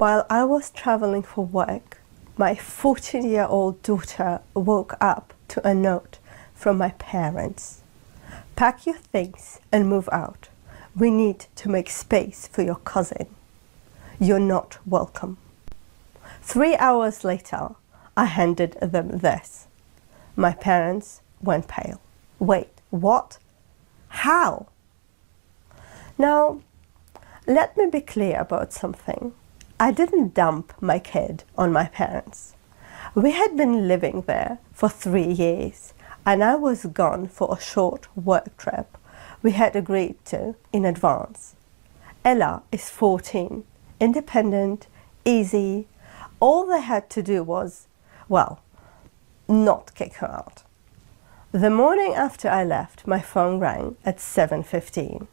While I was traveling for work, my 14-year-old daughter woke up to a note from my parents. Pack your things and move out. We need to make space for your cousin. You're not welcome. 3 hours later, I handed them this. My parents went pale. Wait, what? How? Now, let me be clear about something. I didn't dump my kid on my parents. We had been living there for 3 years, and I was gone for a short work trip we had agreed to in advance. Ella is 14, independent, easy. All they had to do was, well, not kick her out. The morning after I left, my phone rang at 7:15.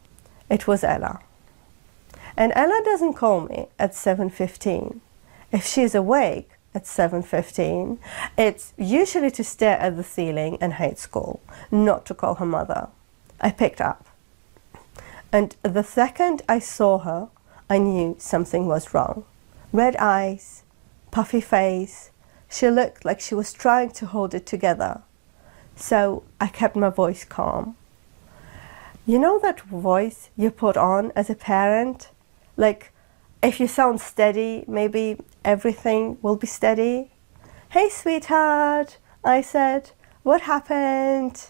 It was Ella. And Ella doesn't call me at 7:15. If she's awake at 7:15, it's usually to stare at the ceiling and hate school, not to call her mother. I picked up. And the second I saw her, I knew something was wrong. Red eyes, puffy face. She looked like she was trying to hold it together. So I kept my voice calm. You know that voice you put on as a parent? Like, if you sound steady, maybe everything will be steady. Hey, sweetheart, I said. What happened?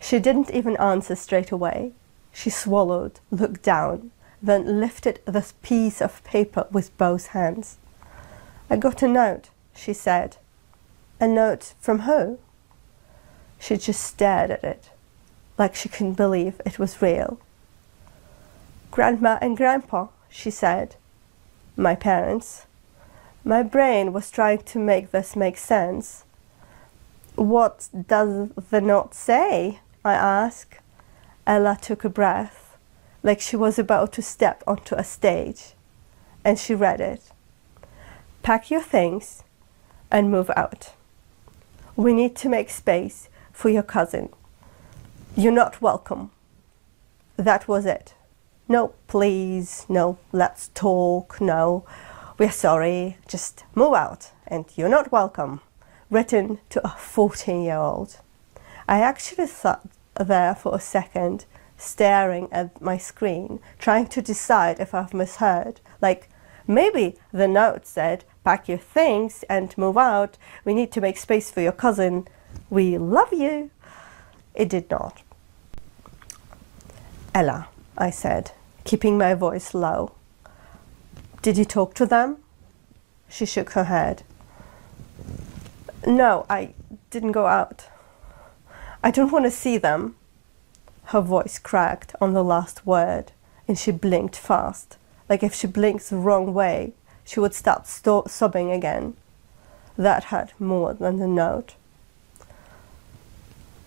She didn't even answer straight away. She swallowed, looked down, then lifted this piece of paper with both hands. I got a note, she said. A note from who? She just stared at it, like she couldn't believe it was real. Grandma and Grandpa, she said. My parents. My brain was trying to make this make sense. What does the note say? I asked. Ella took a breath, like she was about to step onto a stage, and she read it. Pack your things and move out. We need to make space for your cousin. You're not welcome. That was it. No, please, no, let's talk, no, we're sorry, just move out and you're not welcome. Written to a 14-year-old. I actually sat there for a second, staring at my screen, trying to decide if I've misheard. Like, maybe the note said, pack your things and move out. We need to make space for your cousin. We love you. It did not. Ella, I said, keeping my voice low. Did you talk to them? She shook her head. No, I didn't go out. I don't want to see them. Her voice cracked on the last word, and she blinked fast. Like if she blinked the wrong way, she would start sobbing again. That hurt more than the note.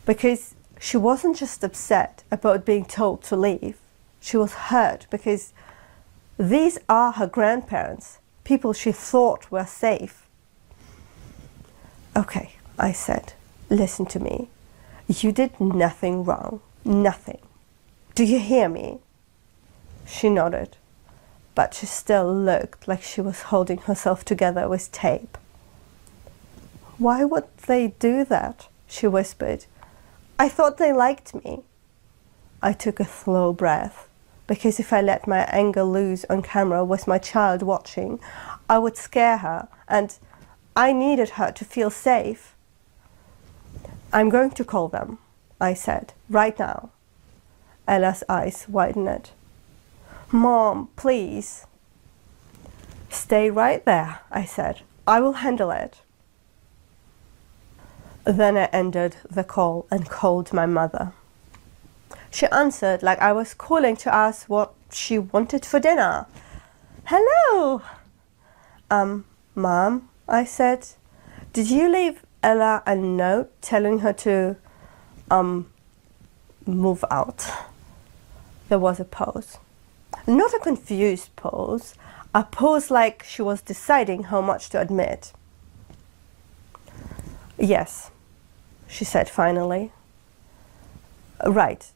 Because she wasn't just upset about being told to leave. She was hurt because these are her grandparents, people she thought were safe. Okay, I said, listen to me. You did nothing wrong, nothing. Do you hear me? She nodded, but she still looked like she was holding herself together with tape. Why would they do that? She whispered. I thought they liked me. I took a slow breath, because if I let my anger loose on camera with my child watching, I would scare her, and I needed her to feel safe. I'm going to call them, I said, right now. Ella's eyes widened. Mom, please. Stay right there, I said. I will handle it. Then I ended the call and called my mother. She answered like I was calling to ask what she wanted for dinner. Hello! Mom, I said, did you leave Ella a note telling her to, move out? There was a pause. Not a confused pause, a pause like she was deciding how much to admit. Yes, she said finally. Right.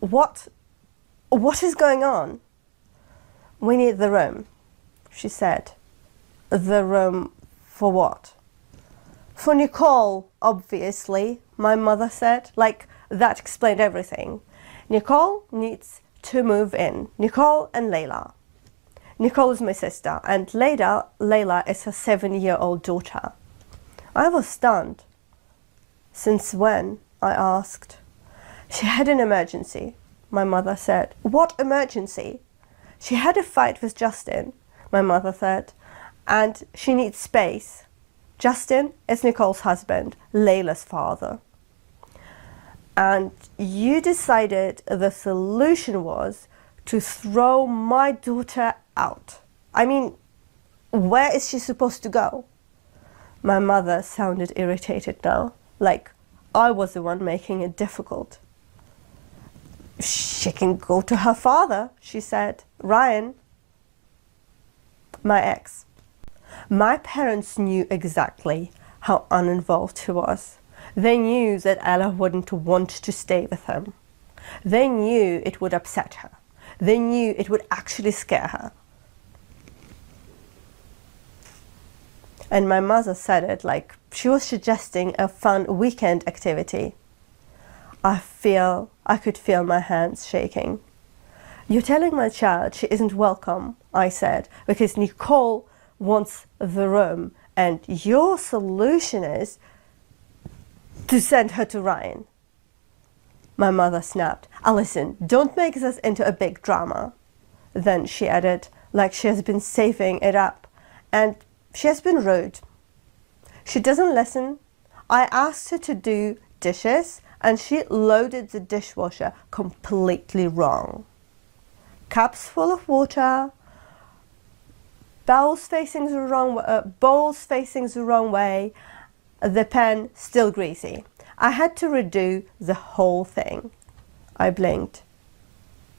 What is going on? We need the room. she said. The room for what? For Nicole, obviously, my mother said. Like, that explained everything. Nicole needs to move in. Nicole and Layla. Nicole is my sister, and Layla is her 7-year-old daughter. I was stunned. Since when? I asked. She had an emergency, my mother said. What emergency? She had a fight with Justin, my mother said, and she needs space. Justin is Nicole's husband, Layla's father. And you decided the solution was to throw my daughter out. I mean, where is she supposed to go? My mother sounded irritated now, like I was the one making it difficult. She can go to her father, she said. Ryan, my ex. My parents knew exactly how uninvolved he was. They knew that Ella wouldn't want to stay with him. They knew it would upset her. They knew it would actually scare her. And my mother said it like she was suggesting a fun weekend activity. I could feel my hands shaking. You're telling my child she isn't welcome, I said, because Nicole wants the room, and your solution is to send her to Ryan. My mother snapped. Listen, don't make this into a big drama. Then she added, like she has been saving it up, and she has been rude. She doesn't listen. I asked her to do dishes, and she loaded the dishwasher completely wrong. Cups full of water, bowls facing the wrong way, the pan still greasy. I had to redo the whole thing. I blinked.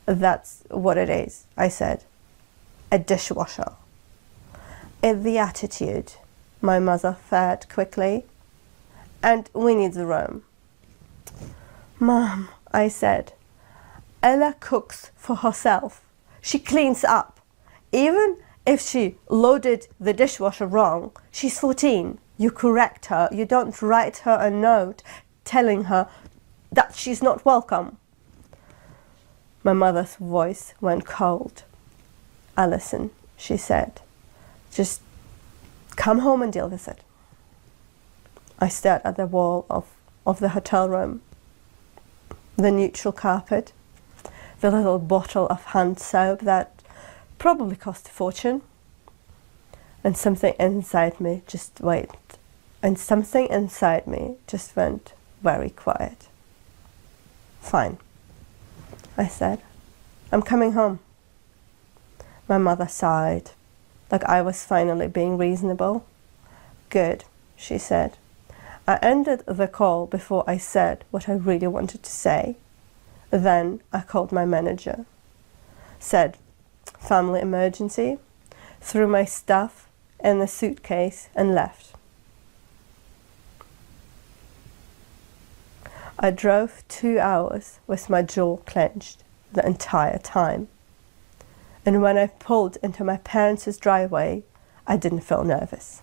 That's what it is, I said. A dishwasher. It's the attitude, my mother said quickly. And we need the room. Mom, I said, Ella cooks for herself. She cleans up. Even if she loaded the dishwasher wrong, she's 14. You correct her. You don't write her a note telling her that she's not welcome. My mother's voice went cold. Alison, she said, just come home and deal with it. I stared at the wall of the hotel room. The neutral carpet, the little bottle of hand soap that probably cost a fortune, and something inside me just went very quiet. Fine, I said. I'm coming home. My mother sighed, like I was finally being reasonable. Good, she said. I ended the call before I said what I really wanted to say. Then I called my manager, said, family emergency, threw my stuff in the suitcase and left. I drove 2 hours with my jaw clenched the entire time. And when I pulled into my parents' driveway, I didn't feel nervous.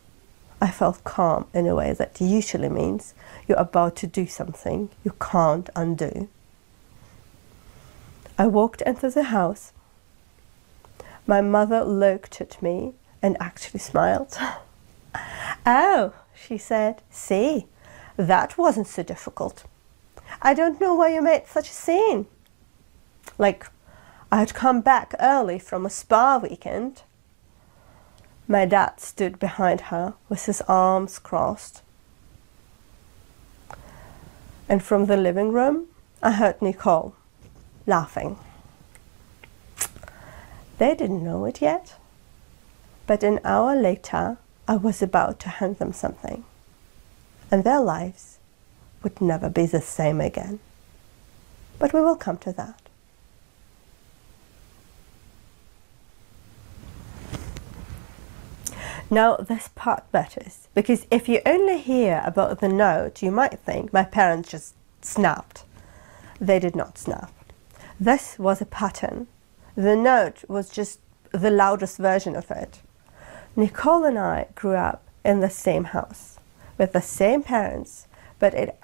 I felt calm in a way that usually means you're about to do something you can't undo. I walked into the house. My mother looked at me and actually smiled. Oh, she said, see, that wasn't so difficult. I don't know why you made such a scene. Like, I had come back early from a spa weekend. My dad stood behind her with his arms crossed. And from the living room, I heard Nicole laughing. They didn't know it yet, but an hour later, I was about to hand them something, and their lives would never be the same again. But we will come to that. Now, this part matters, because if you only hear about the note, you might think my parents just snapped. They did not snap. This was a pattern. The note was just the loudest version of it. Nicole and I grew up in the same house with the same parents, but it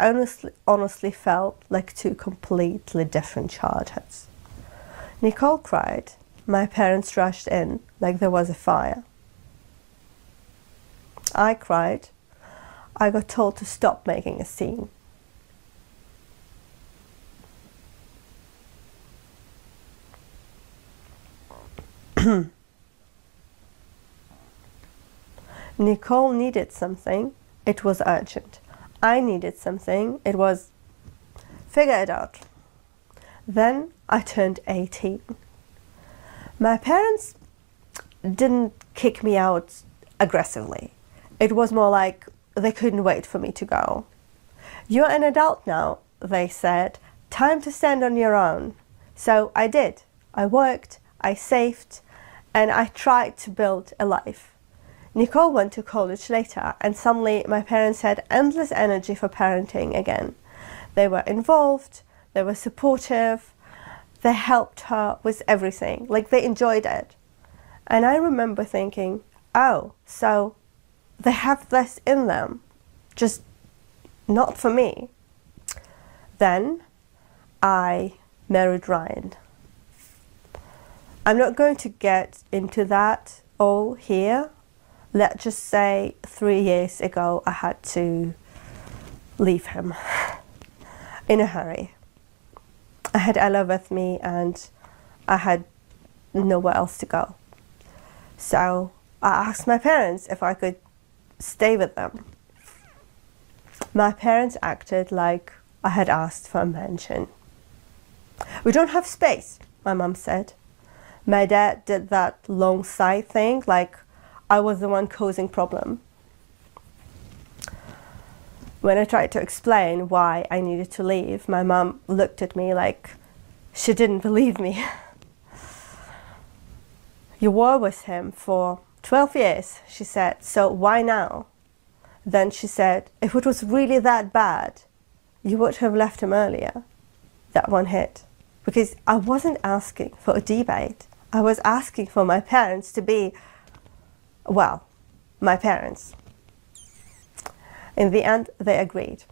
honestly felt like two completely different childhoods. Nicole cried. My parents rushed in like there was a fire. I cried. I got told to stop making a scene. Nicole needed something. It was urgent. I needed something. It was figure it out. Then I turned 18. My parents didn't kick me out aggressively. It was more like they couldn't wait for me to go. You're an adult now, they said. Time to stand on your own. So I did. I worked, I saved, and I tried to build a life. Nicole went to college later, and suddenly my parents had endless energy for parenting again. They were involved, they were supportive, they helped her with everything, like they enjoyed it. And I remember thinking, oh, so they have this in them, just not for me. Then I married Ryan. I'm not going to get into that all here. Let's just say 3 years ago I had to leave him in a hurry. I had Ella with me and I had nowhere else to go. So I asked my parents if I could stay with them. My parents acted like I had asked for a mansion. We don't have space, my mum said. My dad did that long sigh thing, like I was the one causing problem. When I tried to explain why I needed to leave, my mum looked at me like she didn't believe me. You were with him for 12 years, she said, so why now? Then she said, if it was really that bad, you would have left him earlier. That one hit. Because I wasn't asking for a debate. I was asking for my parents to be, well, my parents. In the end, they agreed.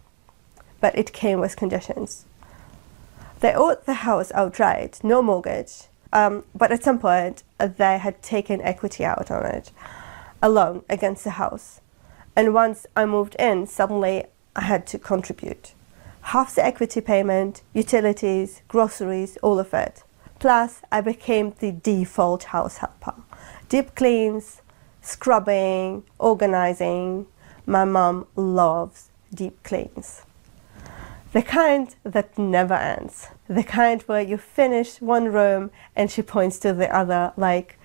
But it came with conditions. They owed the house outright, no mortgage. But at some point, they had taken equity out on it, a loan against the house. And once I moved in, suddenly I had to contribute. Half the equity payment, utilities, groceries, all of it. Plus, I became the default house helper. Deep cleans, scrubbing, organizing. My mom loves deep cleans. The kind that never ends. The kind where you finish one room and she points to the other like,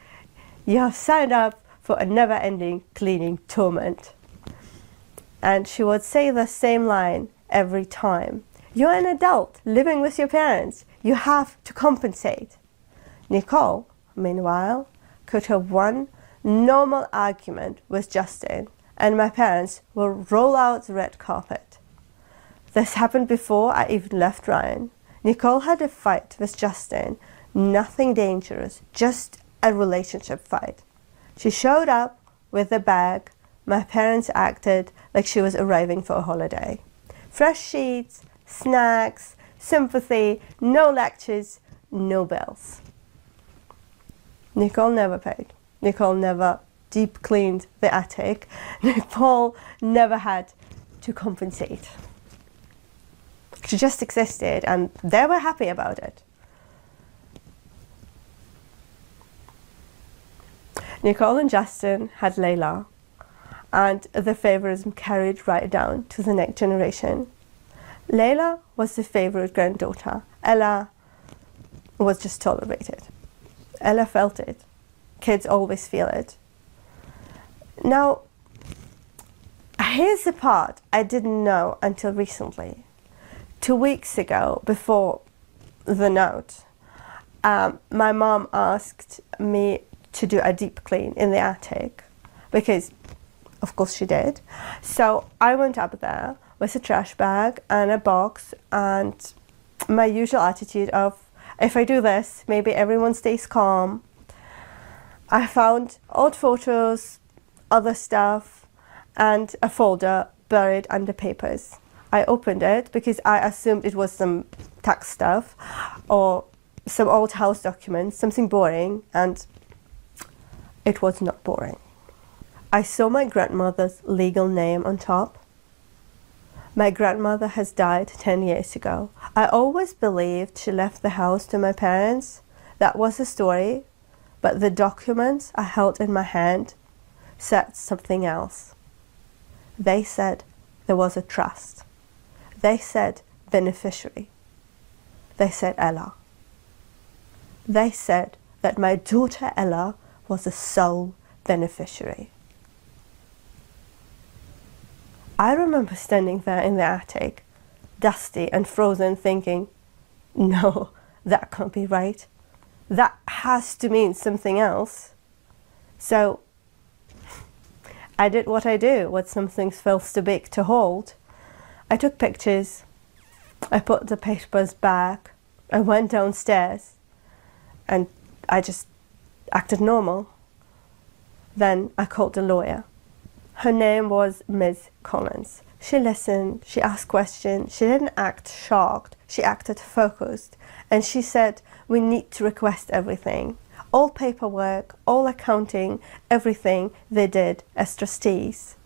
you have signed up for a never-ending cleaning torment. And she would say the same line every time. You're an adult living with your parents. You have to compensate. Nicole, meanwhile, could have one normal argument with Justin, and my parents will roll out the red carpet. This happened before I even left Ryan. Nicole had a fight with Justin, nothing dangerous, just a relationship fight. She showed up with a bag. My parents acted like she was arriving for a holiday. Fresh sheets, snacks, sympathy, no lectures, no bills. Nicole never paid. Nicole never deep cleaned the attic. Nicole never had to compensate. She just existed and they were happy about it. Nicole and Justin had Layla, and the favorism carried right down to the next generation. Layla was the favorite granddaughter. Ella was just tolerated. Ella felt it. Kids always feel it. Now, here's the part I didn't know until recently. 2 weeks ago, before the note, my mom asked me to do a deep clean in the attic because, of course, she did. So I went up there with a trash bag and a box and my usual attitude of, if I do this, maybe everyone stays calm. I found old photos, other stuff, and a folder buried under papers. I opened it because I assumed it was some tax stuff or some old house documents, something boring, and it was not boring. I saw my grandmother's legal name on top. My grandmother has died 10 years ago. I always believed she left the house to my parents. That was the story, but the documents I held in my hand said something else. They said there was a trust. They said beneficiary. They said Ella. They said that my daughter Ella was the sole beneficiary. I remember standing there in the attic, dusty and frozen, thinking, no, that can't be right. That has to mean something else. So I did what I do, what some things feels too big to hold. I took pictures. I put the papers back. I went downstairs and I just acted normal. Then I called the lawyer. Her name was Ms. Collins. She listened, she asked questions, she didn't act shocked, she acted focused. And she said, we need to request everything. All paperwork, all accounting, everything they did as trustees.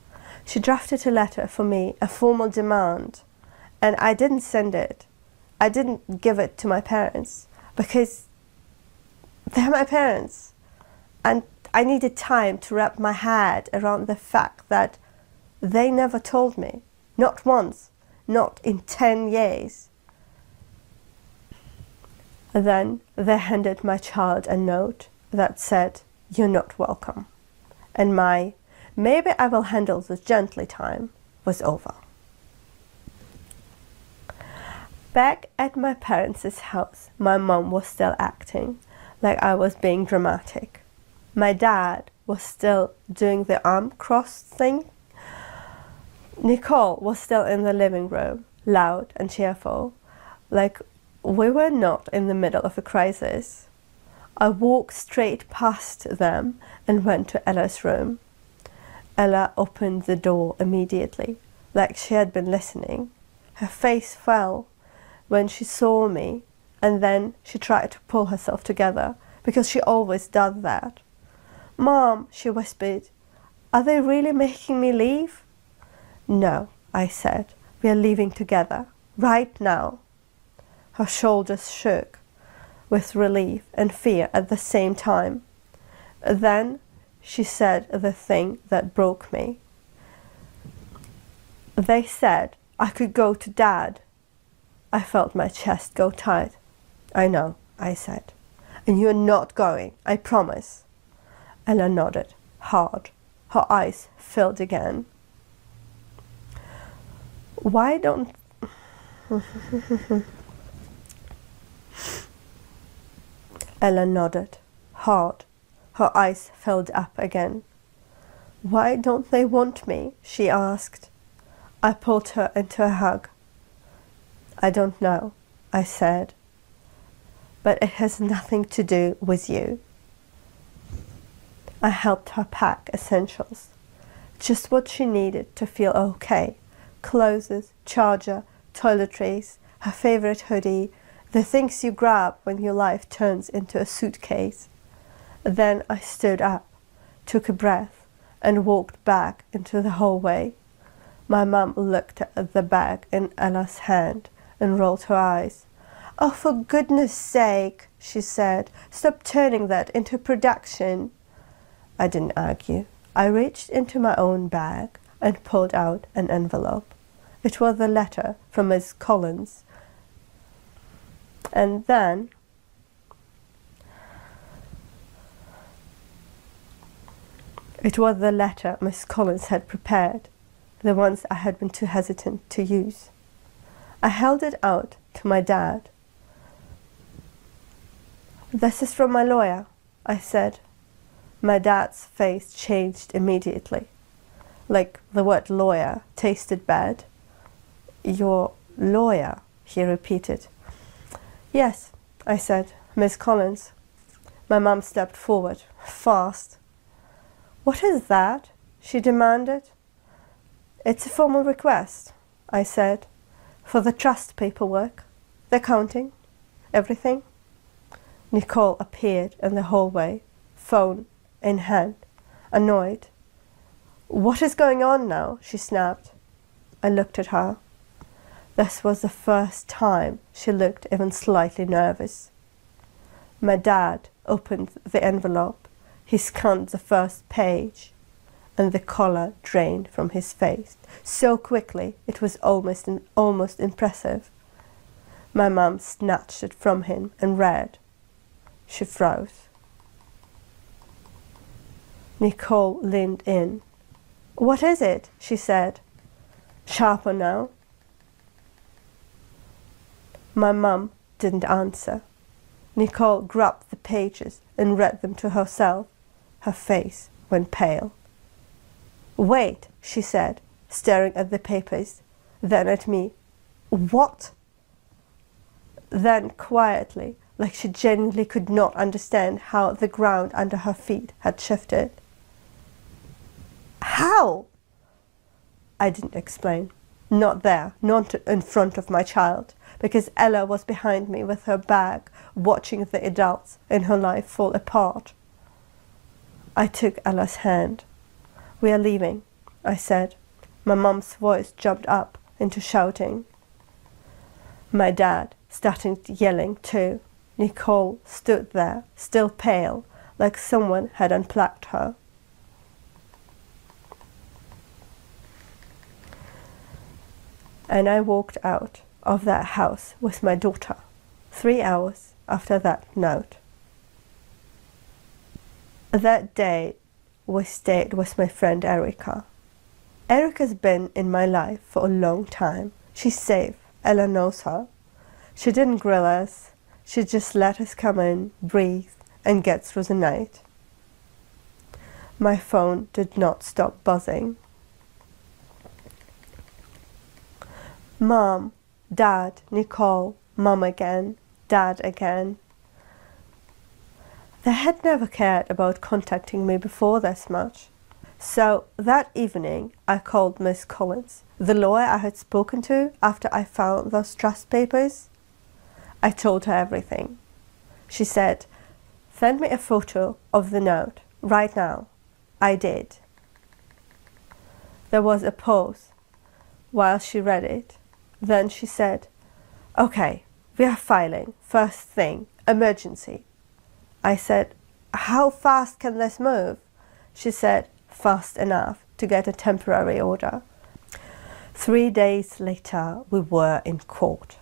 She drafted a letter for me, a formal demand, and I didn't send it. I didn't give it to my parents because they're my parents. And I needed time to wrap my head around the fact that they never told me, not once, not in 10 years. Then they handed my child a note that said, you're not welcome. And my, maybe I will handle this gently time was over. Back at my parents' house, my mom was still acting like I was being dramatic. My dad was still doing the arm cross thing. Nicole was still in the living room, loud and cheerful, like we were not in the middle of a crisis. I walked straight past them and went to Ella's room. Ella opened the door immediately, like she had been listening. Her face fell when she saw me, and then she tried to pull herself together, because she always does that. Mom, she whispered, are they really making me leave? No, I said, we are leaving together, right now. Her shoulders shook with relief and fear at the same time. Then she said the thing that broke me. They said I could go to Dad. I felt my chest go tight. I know, I said. And you're not going, I promise. Ella nodded, hard. Her eyes filled again. Why don't... Ella nodded, hard. Her eyes filled up again. Why don't they want me? She asked. I pulled her into a hug. I don't know, I said. But it has nothing to do with you. I helped her pack essentials, just what she needed to feel okay. Clothes, charger, toiletries, her favorite hoodie, the things you grab when your life turns into a suitcase. Then I stood up, took a breath, and walked back into the hallway. My mum looked at the bag in Ella's hand and rolled her eyes. Oh, for goodness sake, she said, stop turning that into production. I didn't argue. I reached into my own bag and pulled out an envelope. It was a letter from Miss Collins. And then it was the letter Miss Collins had prepared, the ones I had been too hesitant to use. I held it out to my dad. This is from my lawyer, I said. My dad's face changed immediately, like the word lawyer tasted bad. Your lawyer, he repeated. Yes, I said, Miss Collins. My mum stepped forward, fast. What is that? she demanded. It's a formal request, I said, for the trust paperwork, the accounting, everything. Nicole appeared in the hallway, phone in hand, annoyed. What is going on now? She snapped. I looked at her. This was the first time she looked even slightly nervous. My dad opened the envelope. He scanned the first page, and the color drained from his face so quickly it was almost impressive. My mum snatched it from him and read. She froze. Nicole leaned in. What is it? She said. Sharper now. My mum didn't answer. Nicole grabbed the pages and read them to herself. Her face went pale. Wait, she said, staring at the papers, then at me. What? Then quietly, like she genuinely could not understand how the ground under her feet had shifted. How? I didn't explain. Not there, not in front of my child, because Ella was behind me with her bag, watching the adults in her life fall apart. I took Ella's hand. We are leaving, I said. My mum's voice jumped up into shouting. My dad started yelling too. Nicole stood there, still pale, like someone had unplugged her. And I walked out of that house with my daughter 3 hours after that note. That day, we stayed with my friend Erica. Erica's been in my life for a long time. She's safe. Ella knows her. She didn't grill us. She just let us come in, breathe, and get through the night. My phone did not stop buzzing. Mom, Dad, Nicole, Mom again, Dad again. They had never cared about contacting me before this much. So that evening I called Miss Collins, the lawyer I had spoken to after I found those trust papers. I told her everything. She said, send me a photo of the note right now. I did. There was a pause while she read it. Then she said, okay, we are filing. First thing, emergency. I said, how fast can this move? She said, fast enough to get a temporary order. 3 days later, we were in court.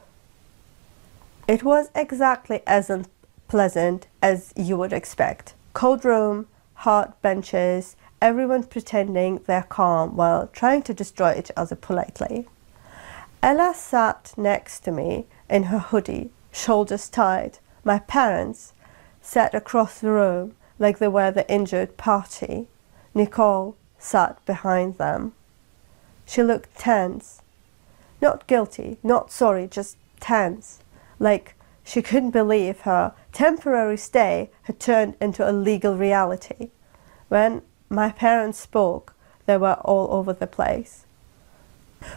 It was exactly as unpleasant as you would expect. Cold room, hard benches, everyone pretending they're calm while trying to destroy each other politely. Ella sat next to me in her hoodie, shoulders tied. My parents sat across the room like they were the injured party. Nicole sat behind them. She looked tense. Not guilty, not sorry, just tense. Like she couldn't believe her temporary stay had turned into a legal reality. When my parents spoke, they were all over the place.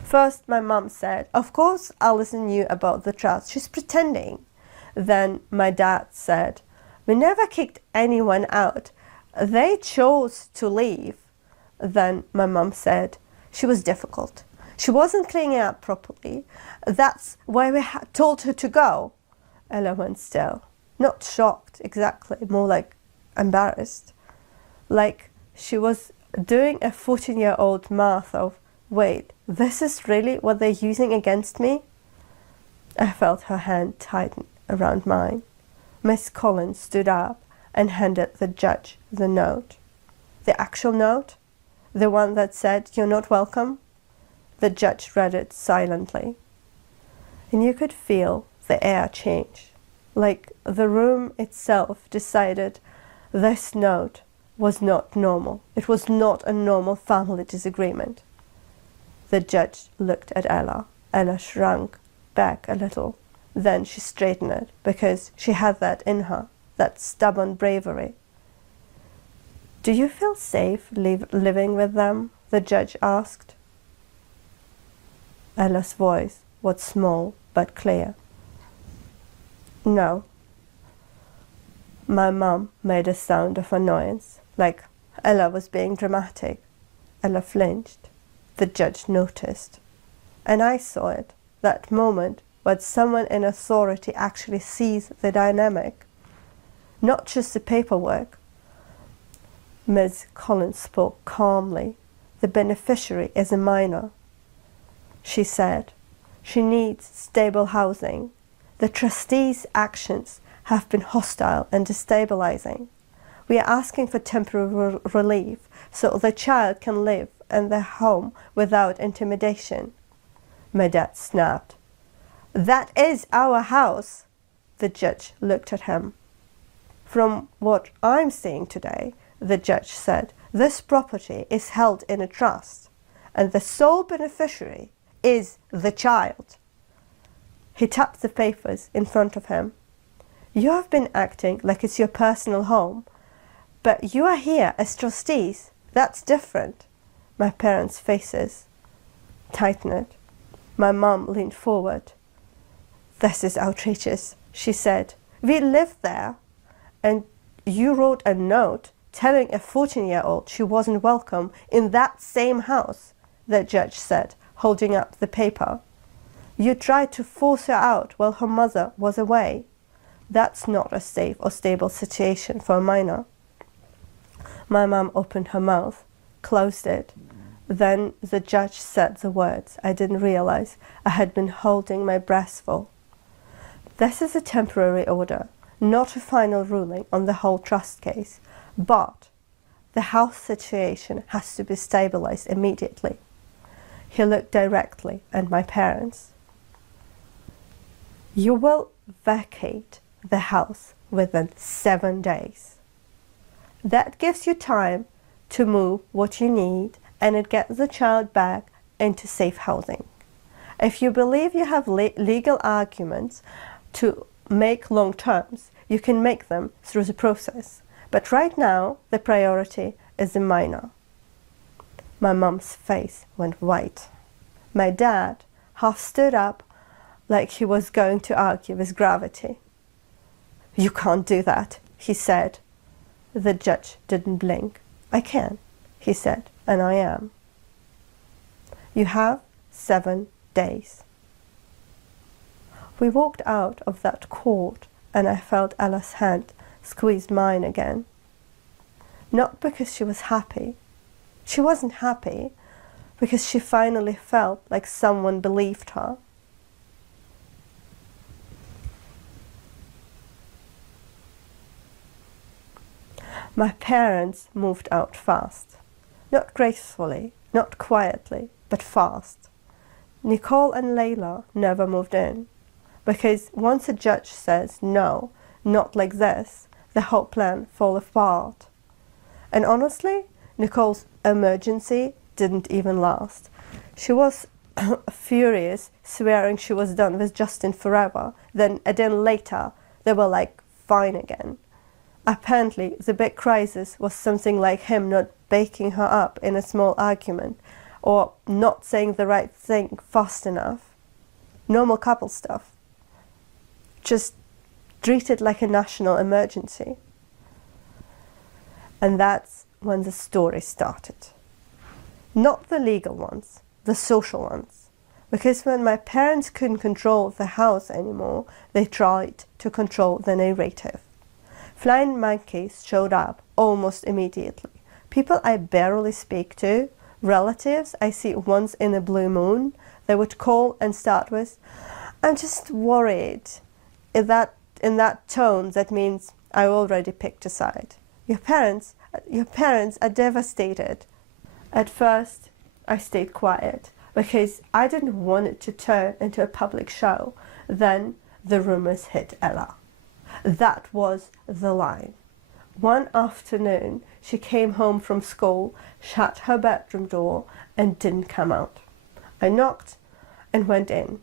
First, my mum said, of course Alison knew about the trust. She's pretending. Then my dad said, we never kicked anyone out. They chose to leave. Then my mum said, she was difficult. She wasn't cleaning up properly. That's why we told her to go. Ella went still. Not shocked exactly, more like embarrassed. Like she was doing a 14-year-old math of, wait, this is really what they're using against me? I felt her hand tighten around mine. Miss Collins stood up and handed the judge the note. The actual note? The one that said, you're not welcome? The judge read it silently. And you could feel the air change. Like the room itself decided this note was not normal. It was not a normal family disagreement. The judge looked at Ella. Ella shrunk back a little. Then she straightened it because she had that in her, that stubborn bravery. Do you feel safe living with them? The judge asked. Ella's voice was small but clear. No. My mum made a sound of annoyance, like Ella was being dramatic. Ella flinched. The judge noticed. And I saw it, that moment when someone in authority actually sees the dynamic, not just the paperwork. Ms. Collins spoke calmly. The beneficiary is a minor. She said, she needs stable housing. The trustees' actions have been hostile and destabilizing. We are asking for temporary relief so the child can live in their home without intimidation. My dad snapped. That is our house. The judge looked at him. From what I'm seeing today, the judge said, this property is held in a trust, and the sole beneficiary is the child. He tapped the papers in front of him. You have been acting like it's your personal home, but you are here as trustees. That's different. My parents' faces tightened. My mum leaned forward. This is outrageous, she said. We lived there, and you wrote a note telling a 14-year-old she wasn't welcome in that same house, the judge said, holding up the paper. You tried to force her out while her mother was away. That's not a safe or stable situation for a minor. My mum opened her mouth, closed it. Then the judge said the words I didn't realize I had been holding my breath for. This is a temporary order, not a final ruling on the whole trust case, but the house situation has to be stabilized immediately. He looked directly at my parents. You will vacate the house within 7 days. That gives you time to move what you need, and it gets the child back into safe housing. If you believe you have legal arguments to make long terms, you can make them through the process. But right now, the priority is the minor. My mum's face went white. My dad half stood up like he was going to argue with gravity. You can't do that, he said. The judge didn't blink. I can, he said, and I am. You have 7 days. We walked out of that court, and I felt Ella's hand squeeze mine again. Not because she was happy. She wasn't happy because she finally felt like someone believed her. My parents moved out fast. Not gracefully, not quietly, but fast. Nicole and Layla never moved in, because once a judge says no, not like this, the whole plan falls apart. And honestly, Nicole's emergency didn't even last. She was furious, swearing she was done with Justin forever. Then a day later, they were like fine again. Apparently, the big crisis was something like him not backing her up in a small argument, or not saying the right thing fast enough. Normal couple stuff. Just treated like a national emergency. And that's when the story started. Not the legal ones, the social ones. Because when my parents couldn't control the house anymore, they tried to control the narrative. Flying monkeys showed up almost immediately. People I barely speak to, relatives I see once in a blue moon, they would call and start with, I'm just worried. In that tone, that means I already picked a side. Your parents are devastated. At first, I stayed quiet because I didn't want it to turn into a public show. Then the rumors hit Ella. That was the line. One afternoon, she came home from school, shut her bedroom door, and didn't come out. I knocked and went in.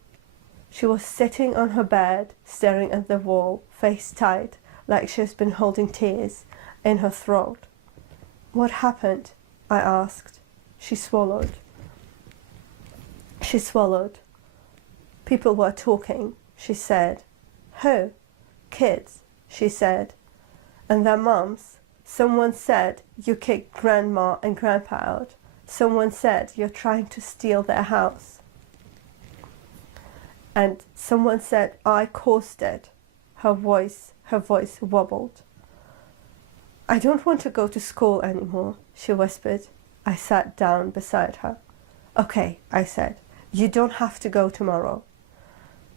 She was sitting on her bed, staring at the wall, face tight, like she has been holding tears in her throat. What happened? I asked. She swallowed. She swallowed. People were talking, she said. Who? Kids, she said. And their mums. Someone said you kicked grandma and grandpa out. Someone said you're trying to steal their house. And someone said I caused it. Her voice wobbled. I don't want to go to school anymore, she whispered. I sat down beside her. Okay, I said. You don't have to go tomorrow.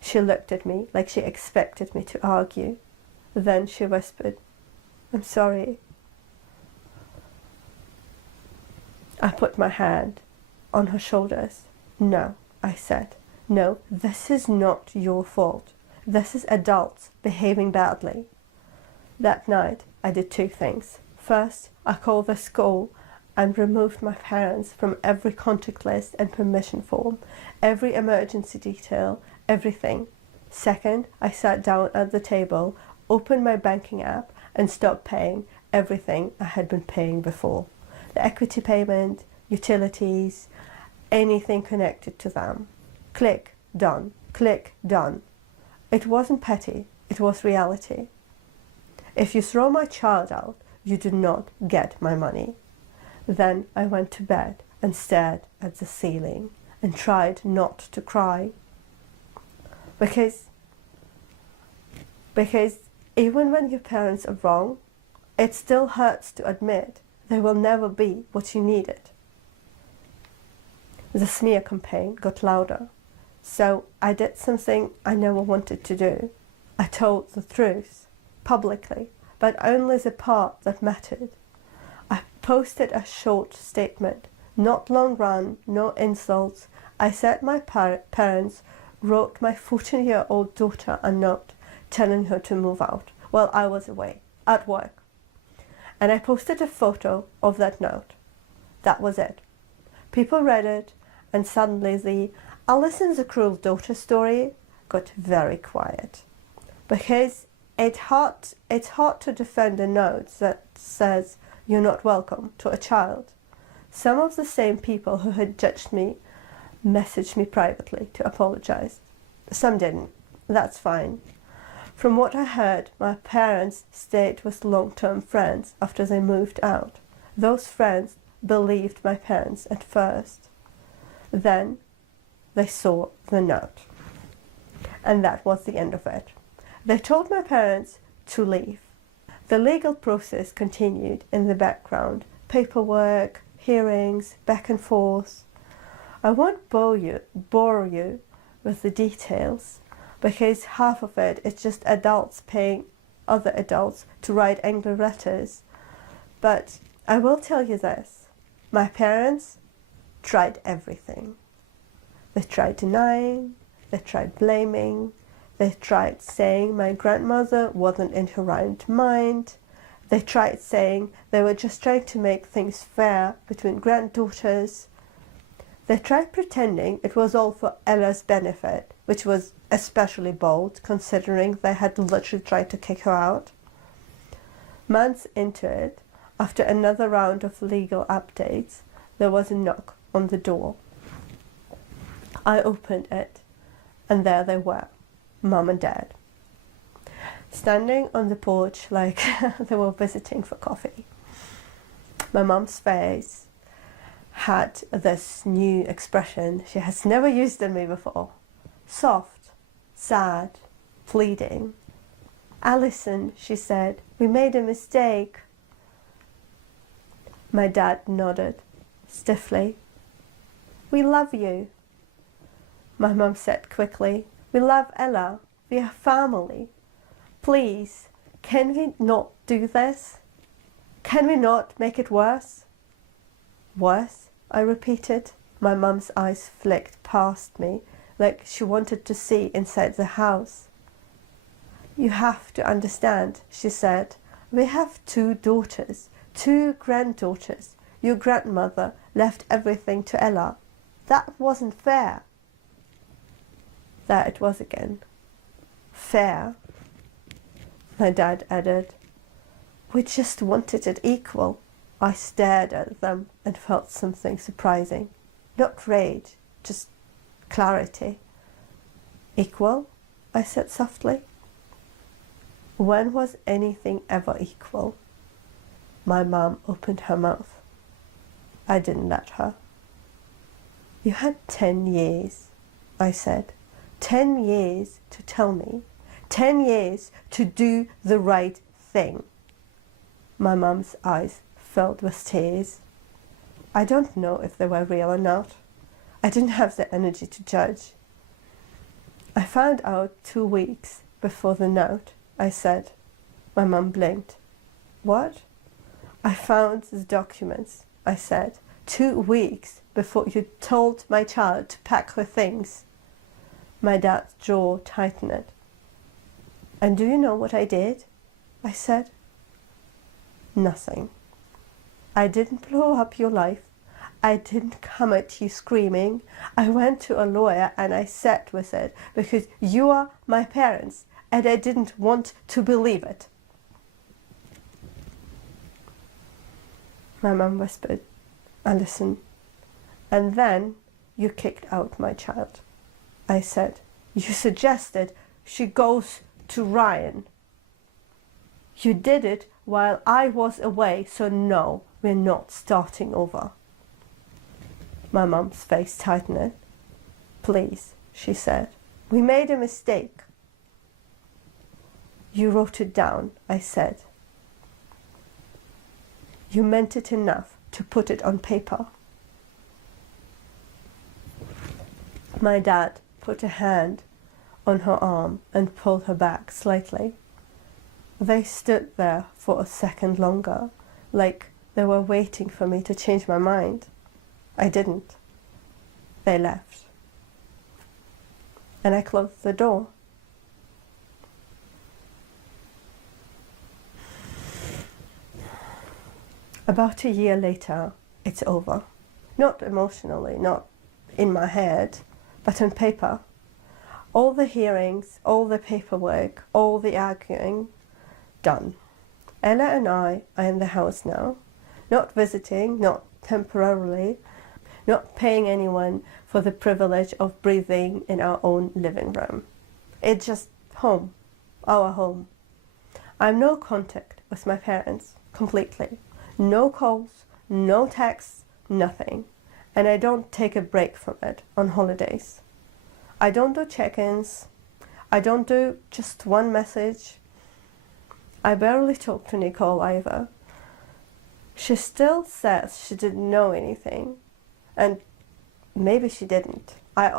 She looked at me like she expected me to argue. Then she whispered, I'm sorry. I put my hand on her shoulders. No, I said. No, this is not your fault. This is adults behaving badly. That night, I did two things. First, I called the school and removed my parents from every contact list and permission form, every emergency detail, everything. Second, I sat down at the table, opened my banking app, and stopped paying everything I had been paying before. The equity payment, utilities, anything connected to them. Click, done. Click, done. It wasn't petty, it was reality. If you throw my child out, you do not get my money. Then I went to bed and stared at the ceiling and tried not to cry. Because even when your parents are wrong, it still hurts to admit they will never be what you needed. The smear campaign got louder, so I did something I never wanted to do. I told the truth, publicly, but only the part that mattered. I posted a short statement, not long run, no insults. I said my parents wrote my 14-year-old daughter a note telling her to move out while I was away at work. And I posted a photo of that note. That was it. People read it, and suddenly the Alison's a cruel daughter story got very quiet. Because it's hard to defend a note that says you're not welcome to a child. Some of the same people who had judged me messaged me privately to apologize. Some didn't. That's fine. From what I heard, my parents stayed with long-term friends after they moved out. Those friends believed my parents at first. Then they saw the note. And that was the end of it. They told my parents to leave. The legal process continued in the background. Paperwork, hearings, back and forth. I won't bore you with the details, because half of it is just adults paying other adults to write angry letters. But I will tell you this. My parents tried everything. They tried denying, they tried blaming, they tried saying my grandmother wasn't in her right mind. They tried saying they were just trying to make things fair between granddaughters. They tried pretending it was all for Ella's benefit, which was especially bold considering they had literally tried to kick her out. Months into it, after another round of legal updates, there was a knock on the door. I opened it, and there they were, Mum and Dad, standing on the porch like they were visiting for coffee. My mum's face had this new expression she has never used in me before. Soft, sad, pleading. Alison, she said, we made a mistake. My dad nodded, stiffly. We love you. My mum said quickly, we love Ella. We are family. Please, can we not do this? Can we not make it worse? Worse? I repeated. My mum's eyes flicked past me like she wanted to see inside the house. You have to understand, she said. We have 2 daughters, 2 granddaughters. Your grandmother left everything to Ella. That wasn't fair. There it was again. Fair. My dad added, we just wanted it equal. I stared at them and felt something surprising. Not rage, just clarity. Equal? I said softly. When was anything ever equal? My mum opened her mouth. I didn't let her. You had 10 years, I said. 10 years to tell me. 10 years to do the right thing. My mum's eyes filled with tears. I don't know if they were real or not. I didn't have the energy to judge. I found out 2 weeks before the note, I said. My mum blinked. What? I found the documents, I said, 2 weeks before you told my child to pack her things. My dad's jaw tightened. And do you know what I did? I said. Nothing. I didn't blow up your life. I didn't come at you screaming. I went to a lawyer and I sat with it because you are my parents and I didn't want to believe it. My mum whispered, I listened. And then you kicked out my child. I said, you suggested she goes to Ryan. You did it while I was away, so no, we're not starting over. My mum's face tightened. Please, she said, we made a mistake. You wrote it down, I said. You meant it enough to put it on paper. My dad put a hand on her arm and pulled her back slightly. They stood there for a second longer, like they were waiting for me to change my mind. I didn't. They left. And I closed the door. About a year later, it's over. Not emotionally, not in my head, but on paper. All the hearings, all the paperwork, all the arguing, done. Ella and I are in the house now, not visiting, not temporarily, not paying anyone for the privilege of breathing in our own living room. It's just home, our home. I'm no contact with my parents, completely. No calls, no texts, nothing. And I don't take a break from it on holidays. I don't do check-ins. I don't do just one message. I barely talk to Nicole either. She still says she didn't know anything. And maybe she didn't. I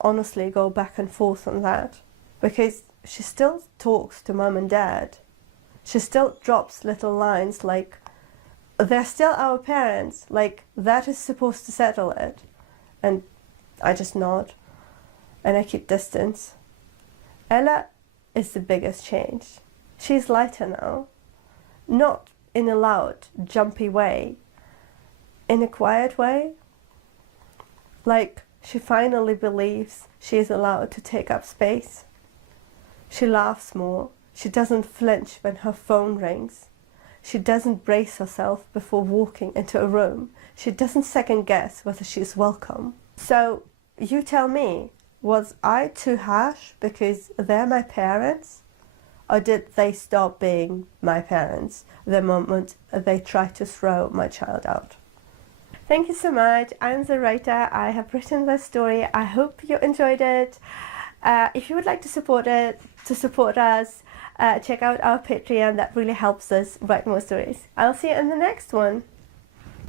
honestly go back and forth on that. Because she still talks to mum and dad. She still drops little lines like, they're still our parents, like that is supposed to settle it. And I just nod. And I keep distance. Ella is the biggest change. She's lighter now. Not in a loud, jumpy way. In a quiet way. Like she finally believes she is allowed to take up space. She laughs more. She doesn't flinch when her phone rings. She doesn't brace herself before walking into a room. She doesn't second guess whether she's welcome. So you tell me, was I too harsh because they're my parents? Or did they stop being my parents the moment they tried to throw my child out? Thank you so much. I'm the writer. I have written this story. I hope you enjoyed it. If you would like to support us, check out our Patreon. That really helps us write more stories. I'll see you in the next one.